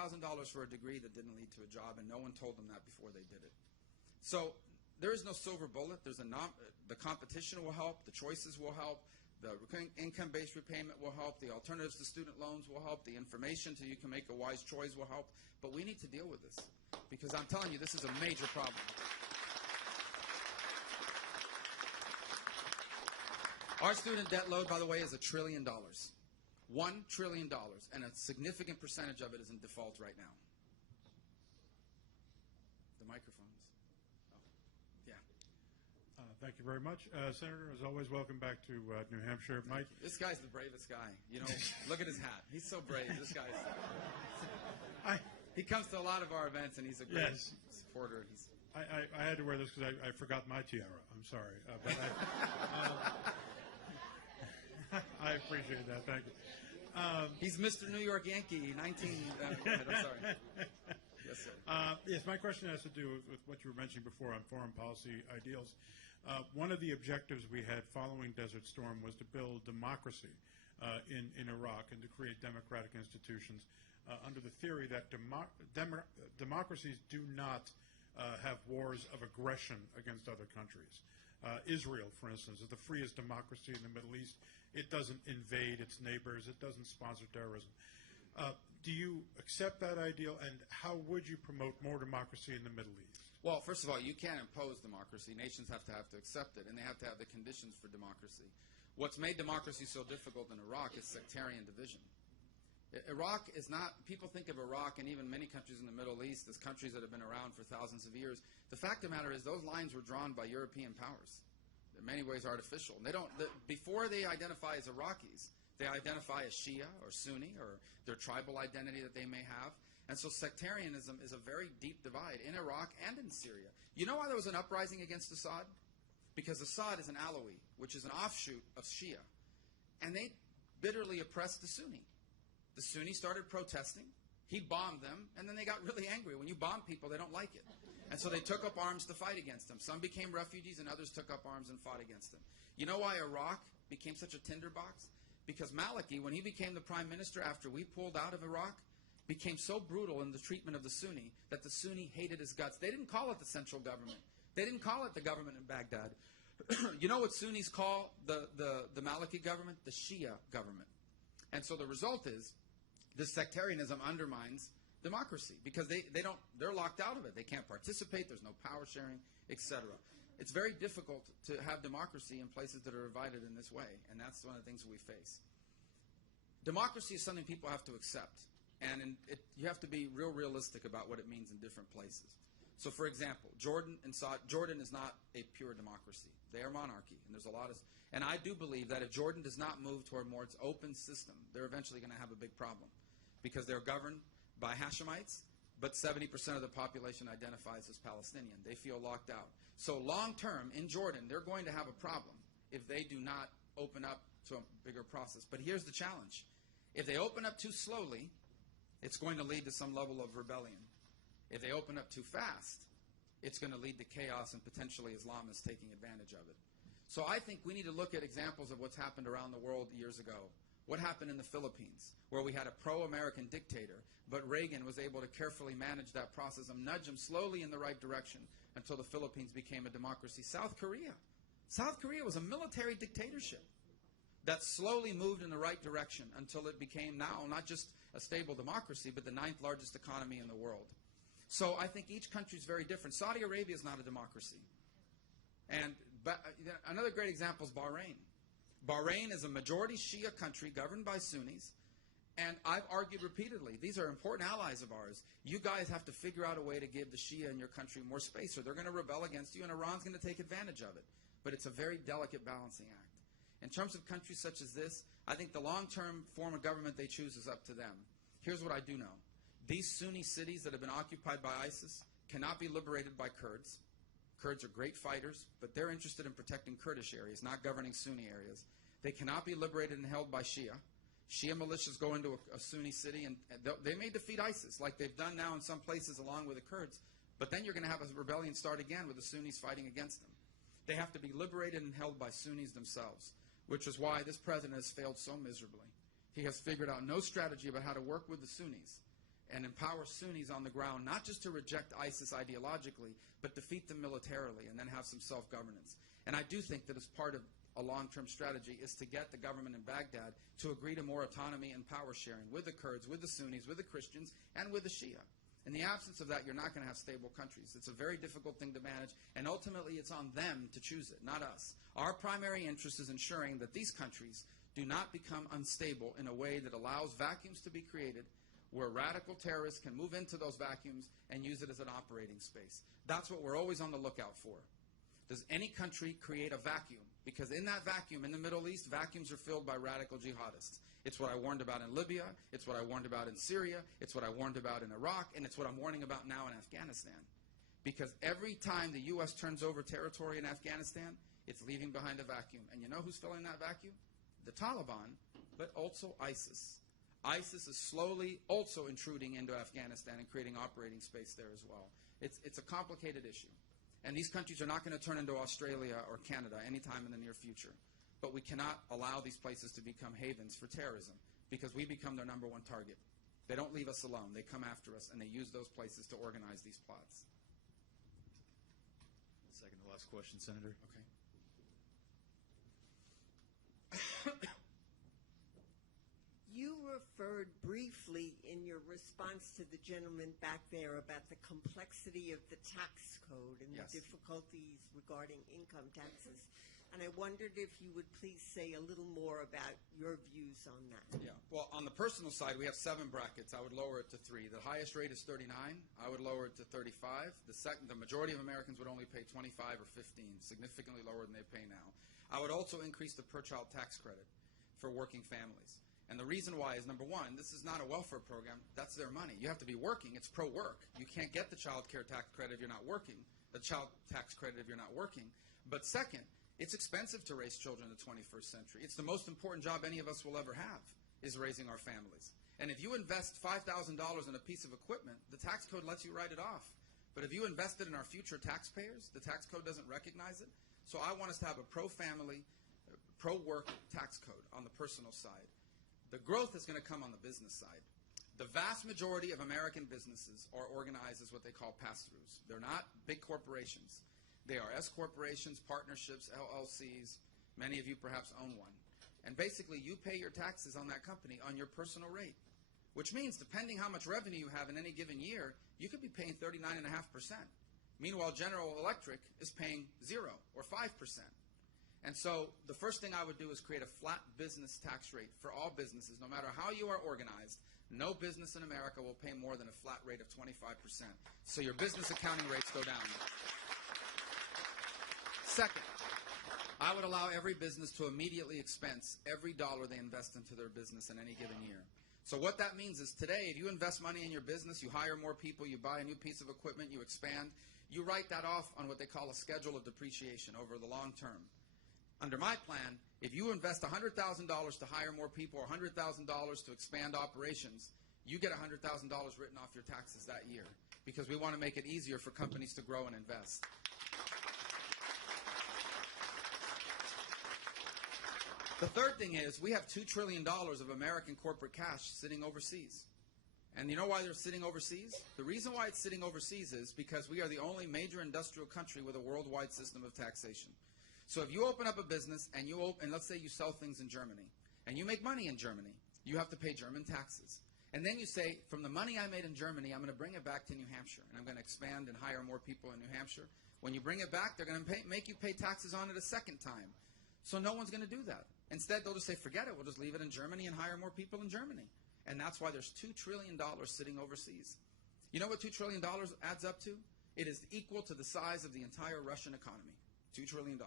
for a degree that didn't lead to a job, and no one told them that before they did it. So there is no silver bullet. The competition will help. The choices will help. The income-based repayment will help. The alternatives to student loans will help. The information so you can make a wise choice will help. But we need to deal with this because I'm telling you, this is a major problem. Our student debt load, by the way, is $1 trillion. $1 trillion. And a significant percentage of it is in default right now. The microphones. Thank you very much. Senator, as always, welcome back to New Hampshire. Mike? This guy's the bravest guy. Look at his hat. He's so brave. This guy's... He comes to a lot of our events, and he's a great supporter. I had to wear this because I forgot my tiara. I'm sorry. But I appreciate that. Thank you. He's Mr. New York Yankee, 19... I'm sorry. Yes, sir. Yes, my question has to do with what you were mentioning before on foreign policy ideals. One of the objectives we had following Desert Storm was to build democracy in Iraq and to create democratic institutions under the theory that democracies do not have wars of aggression against other countries. Israel, for instance, is the freest democracy in the Middle East. It doesn't invade its neighbors. It doesn't sponsor terrorism. Do you accept that ideal, and how would you promote more democracy in the Middle East? Well, first of all, you can't impose democracy. Nations have to accept it, and they have to have the conditions for democracy. What's made democracy so difficult in Iraq is sectarian division. Iraq is not, people think of Iraq and even many countries in the Middle East as countries that have been around for thousands of years. The fact of the matter is those lines were drawn by European powers. They're in many ways artificial. And before they identify as Iraqis, they identify as Shia or Sunni or their tribal identity that they may have. And so sectarianism is a very deep divide in Iraq and in Syria. You know why there was an uprising against Assad? Because Assad is an Alawi, which is an offshoot of Shia. And they bitterly oppressed the Sunni. The Sunni started protesting. He bombed them, and then they got really angry. When you bomb people, they don't like it. And so they took up arms to fight against them. Some became refugees, and others took up arms and fought against them. You know why Iraq became such a tinderbox? Because Maliki, when he became the prime minister after we pulled out of Iraq, became so brutal in the treatment of the Sunni that the Sunni hated his guts. They didn't call it the central government. They didn't call it the government in Baghdad. You know what Sunnis call the Maliki government? The Shia government. And so the result is this sectarianism undermines democracy because they're locked out of it. They can't participate. There's no power sharing, etc. It's very difficult to have democracy in places that are divided in this way, and that's one of the things we face. Democracy is something people have to accept, and you have to be realistic about what it means in different places. So, for example, Jordan is not a pure democracy. They are monarchy, and there's a lot of... And I do believe that if Jordan does not move toward more its open system, they're eventually going to have a big problem because they're governed by Hashemites, but 70% of the population identifies as Palestinian. They feel locked out. So long term, in Jordan, they're going to have a problem if they do not open up to a bigger process. But here's the challenge. If they open up too slowly, it's going to lead to some level of rebellion. If they open up too fast, it's going to lead to chaos and potentially Islamists taking advantage of it. So I think we need to look at examples of what's happened around the world years ago. What happened in the Philippines, where we had a pro-American dictator, but Reagan was able to carefully manage that process and nudge him slowly in the right direction until the Philippines became a democracy. South Korea. South Korea was a military dictatorship that slowly moved in the right direction until it became now not just a stable democracy, but the 9th largest economy in the world. So I think each country is very different. Saudi Arabia is not a democracy. But another great example is Bahrain. Bahrain is a majority Shia country governed by Sunnis, and I've argued repeatedly, these are important allies of ours. You guys have to figure out a way to give the Shia in your country more space, or they're going to rebel against you, and Iran's going to take advantage of it. But it's a very delicate balancing act. In terms of countries such as this, I think the long-term form of government they choose is up to them. Here's what I do know. These Sunni cities that have been occupied by ISIS cannot be liberated by Kurds. Kurds are great fighters, but they're interested in protecting Kurdish areas, not governing Sunni areas. They cannot be liberated and held by Shia. Shia militias go into a Sunni city, and they may defeat ISIS, like they've done now in some places along with the Kurds, but then you're going to have a rebellion start again with the Sunnis fighting against them. They have to be liberated and held by Sunnis themselves, which is why this president has failed so miserably. He has figured out no strategy about how to work with the Sunnis and empower Sunnis on the ground, not just to reject ISIS ideologically, but defeat them militarily and then have some self-governance. And I do think that as part of a long-term strategy is to get the government in Baghdad to agree to more autonomy and power sharing with the Kurds, with the Sunnis, with the Christians, and with the Shia. In the absence of that, you're not going to have stable countries. It's a very difficult thing to manage, and ultimately it's on them to choose it, not us. Our primary interest is ensuring that these countries do not become unstable in a way that allows vacuums to be created where radical terrorists can move into those vacuums and use it as an operating space. That's what we're always on the lookout for. Does any country create a vacuum? Because in that vacuum, in the Middle East, vacuums are filled by radical jihadists. It's what I warned about in Libya, it's what I warned about in Syria, it's what I warned about in Iraq, and it's what I'm warning about now in Afghanistan. Because every time the U.S. turns over territory in Afghanistan, it's leaving behind a vacuum. And you know who's filling that vacuum? The Taliban, but also ISIS. ISIS is slowly also intruding into Afghanistan and creating operating space there as well. It's a complicated issue. And these countries are not going to turn into Australia or Canada anytime in the near future. But we cannot allow these places to become havens for terrorism because we become their number one target. They don't leave us alone. They come after us, and they use those places to organize these plots. Second to last question, Senator. Okay. You referred briefly in your response to the gentleman back there about the complexity of the tax code and Yes. the difficulties regarding income taxes. And I wondered if you would please say a little more about your views on that. Yeah. Well, on the personal side, we have 7 brackets. I would lower it to 3. The highest rate is 39. I would lower it to 35. The majority of Americans would only pay 25 or 15, significantly lower than they pay now. I would also increase the per-child tax credit for working families. And the reason why is, number one, this is not a welfare program. That's their money. You have to be working. It's pro-work. You can't get the child care tax credit if you're not working, the child tax credit if you're not working. But second, it's expensive to raise children in the 21st century. It's the most important job any of us will ever have, is raising our families. And if you invest $5,000 in a piece of equipment, the tax code lets you write it off. But if you invest it in our future taxpayers, the tax code doesn't recognize it. So I want us to have a pro-family, pro-work tax code on the personal side. The growth is going to come on the business side. The vast majority of American businesses are organized as what they call pass-throughs. They're not big corporations. They are S corporations, partnerships, LLCs. Many of you perhaps own one. And basically, you pay your taxes on that company on your personal rate, which means depending how much revenue you have in any given year, you could be paying 39.5%. Meanwhile, General Electric is paying 0 or 5%. And so the first thing I would do is create a flat business tax rate for all businesses, no matter how you are organized. No business in America will pay more than a flat rate of 25%. So your business accounting rates go down. Second, I would allow every business to immediately expense every dollar they invest into their business in any given year. So what that means is today, if you invest money in your business, you hire more people, you buy a new piece of equipment, you expand, you write that off on what they call a schedule of depreciation over the long term. Under my plan, if you invest $100,000 to hire more people or $100,000 to expand operations, you get $100,000 written off your taxes that year, because we want to make it easier for companies to grow and invest. The third thing is we have $2 trillion of American corporate cash sitting overseas. And you know why they're sitting overseas? The reason why it's sitting overseas is because we are the only major industrial country with a worldwide system of taxation. So if you open up a business and let's say you sell things in Germany and you make money in Germany, you have to pay German taxes. And then you say, from the money I made in Germany, I'm going to bring it back to New Hampshire, and I'm going to expand and hire more people in New Hampshire. When you bring it back, they're going to make you pay taxes on it a second time. So no one's going to do that. Instead, they'll just say, forget it, we'll just leave it in Germany and hire more people in Germany. And that's why there's $2 trillion sitting overseas. You know what $2 trillion adds up to? It is equal to the size of the entire Russian economy. $2 trillion.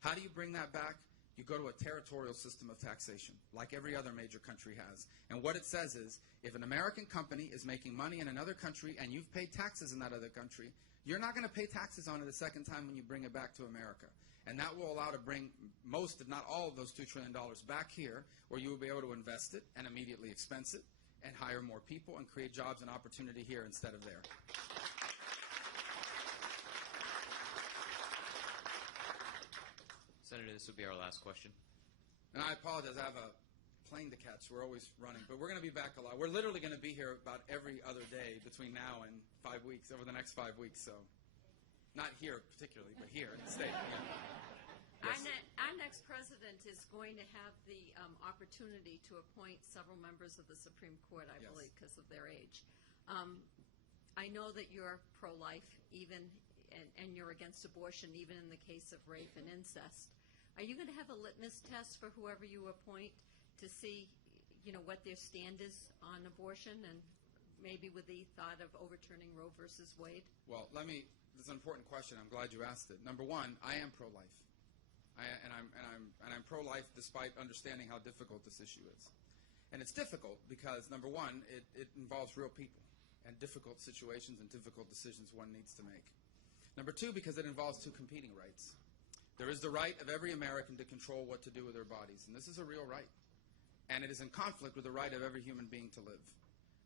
How do you bring that back? You go to a territorial system of taxation, like every other major country has. And what it says is, if an American company is making money in another country and you've paid taxes in that other country, you're not going to pay taxes on it a second time when you bring it back to America. And that will allow to bring most, if not all, of those $2 trillion back here, where you will be able to invest it and immediately expense it and hire more people and create jobs and opportunity here instead of there. Senator, this will be our last question. And I apologize, I have a plane to catch. We're always running. But we're going to be back a lot. We're literally going to be here about every other day between now and 5 weeks, over the next 5 weeks. So, not here particularly, but here in the state. Yeah. Yes. Our next president is going to have the opportunity to appoint several members of the Supreme Court, I believe, because of their age. I know that you're pro-life, and you're against abortion, even in the case of rape and incest. Are you going to have a litmus test for whoever you appoint to see, what their stand is on abortion, and maybe with the thought of overturning Roe versus Wade? Well, this is an important question. I'm glad you asked it. Number one, I am pro-life. I'm pro-life despite understanding how difficult this issue is. And it's difficult because, number one, it involves real people and difficult situations and difficult decisions one needs to make. Number two, because it involves two competing rights. There is the right of every American to control what to do with their bodies, and this is a real right. And it is in conflict with the right of every human being to live.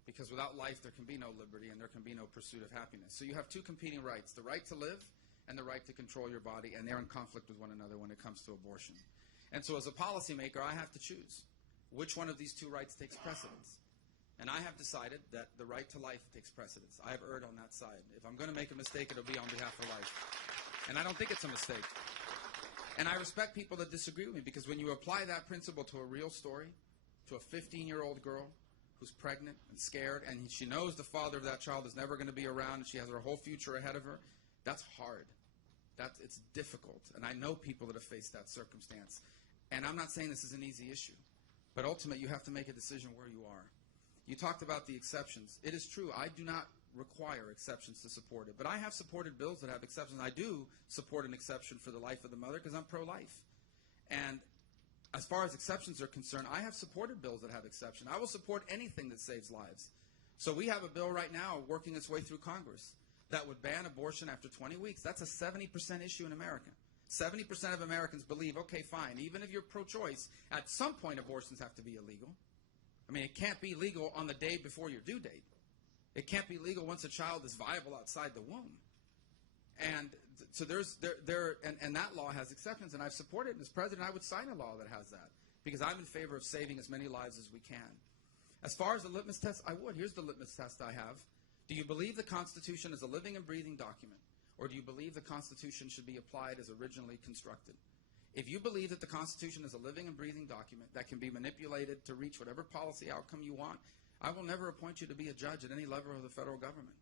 Because without life, there can be no liberty and there can be no pursuit of happiness. So you have two competing rights, the right to live and the right to control your body, and they're in conflict with one another when it comes to abortion. And so as a policymaker, I have to choose which one of these two rights takes precedence. And I have decided that the right to life takes precedence. I have erred on that side. If I'm going to make a mistake, it'll be on behalf of life. And I don't think it's a mistake. And I respect people that disagree with me, because when you apply that principle to a real story, to a 15-year-old girl who's pregnant and scared, and she knows the father of that child is never going to be around, and she has her whole future ahead of her, that's hard. It's difficult. And I know people that have faced that circumstance. And I'm not saying this is an easy issue. But ultimately, you have to make a decision where you are. You talked about the exceptions. It is true. I do not require exceptions to support it. But I have supported bills that have exceptions. I do support an exception for the life of the mother because I'm pro-life. And as far as exceptions are concerned, I have supported bills that have exceptions. I will support anything that saves lives. So we have a bill right now working its way through Congress that would ban abortion after 20 weeks. That's a 70% issue in America. 70% of Americans believe, okay, fine, even if you're pro-choice, at some point abortions have to be illegal. I mean, it can't be legal on the day before your due date. It can't be legal once a child is viable outside the womb. And so and that law has exceptions, and I've supported it. As president, I would sign a law that has that, because I'm in favor of saving as many lives as we can. As far as the litmus test, I would. Here's the litmus test I have. Do you believe the Constitution is a living and breathing document, or do you believe the Constitution should be applied as originally constructed? If you believe that the Constitution is a living and breathing document that can be manipulated to reach whatever policy outcome you want, I will never appoint you to be a judge at any level of the federal government.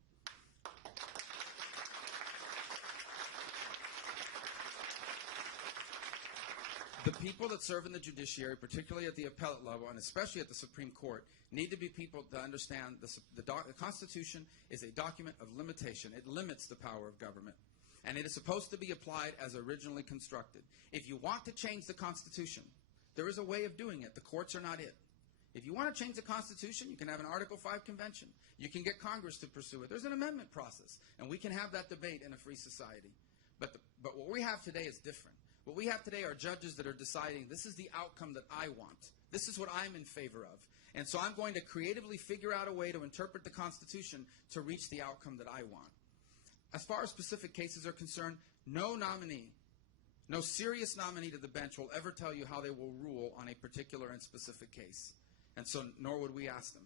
The people that serve in the judiciary, particularly at the appellate level and especially at the Supreme Court, need to be people that understand the Constitution is a document of limitation. It limits the power of government. And it is supposed to be applied as originally constructed. If you want to change the Constitution, there is a way of doing it. The courts are not it. If you want to change the Constitution, you can have an Article 5 convention. You can get Congress to pursue it. There's an amendment process, and we can have that debate in a free society. But what we have today is different. What we have today are judges that are deciding this is the outcome that I want. This is what I'm in favor of. And so I'm going to creatively figure out a way to interpret the Constitution to reach the outcome that I want. As far as specific cases are concerned, no nominee, no serious nominee to the bench will ever tell you how they will rule on a particular and specific case. And so nor would we ask them.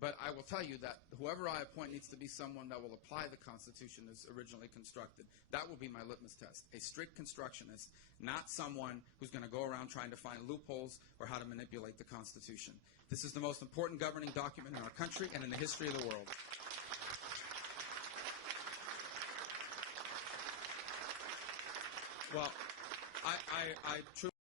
But I will tell you that whoever I appoint needs to be someone that will apply the Constitution as originally constructed. That will be my litmus test. A strict constructionist, not someone who's going to go around trying to find loopholes or how to manipulate the Constitution. This is the most important governing document in our country and in the history of the world. Well, I truly